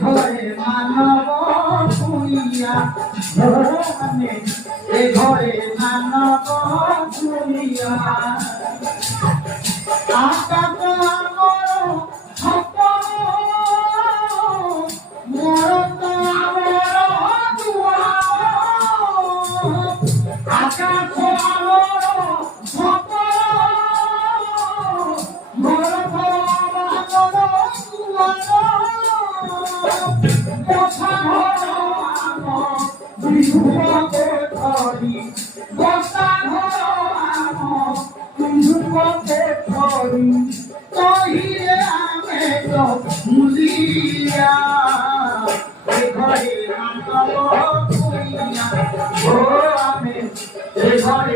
ঘরে মানব শুনিয়া ঘরে মানব শুনিয়া আকাশ আমার সপন মরত আমার দুয়ার আকাশ আমার সপন মরত আমার ঘরে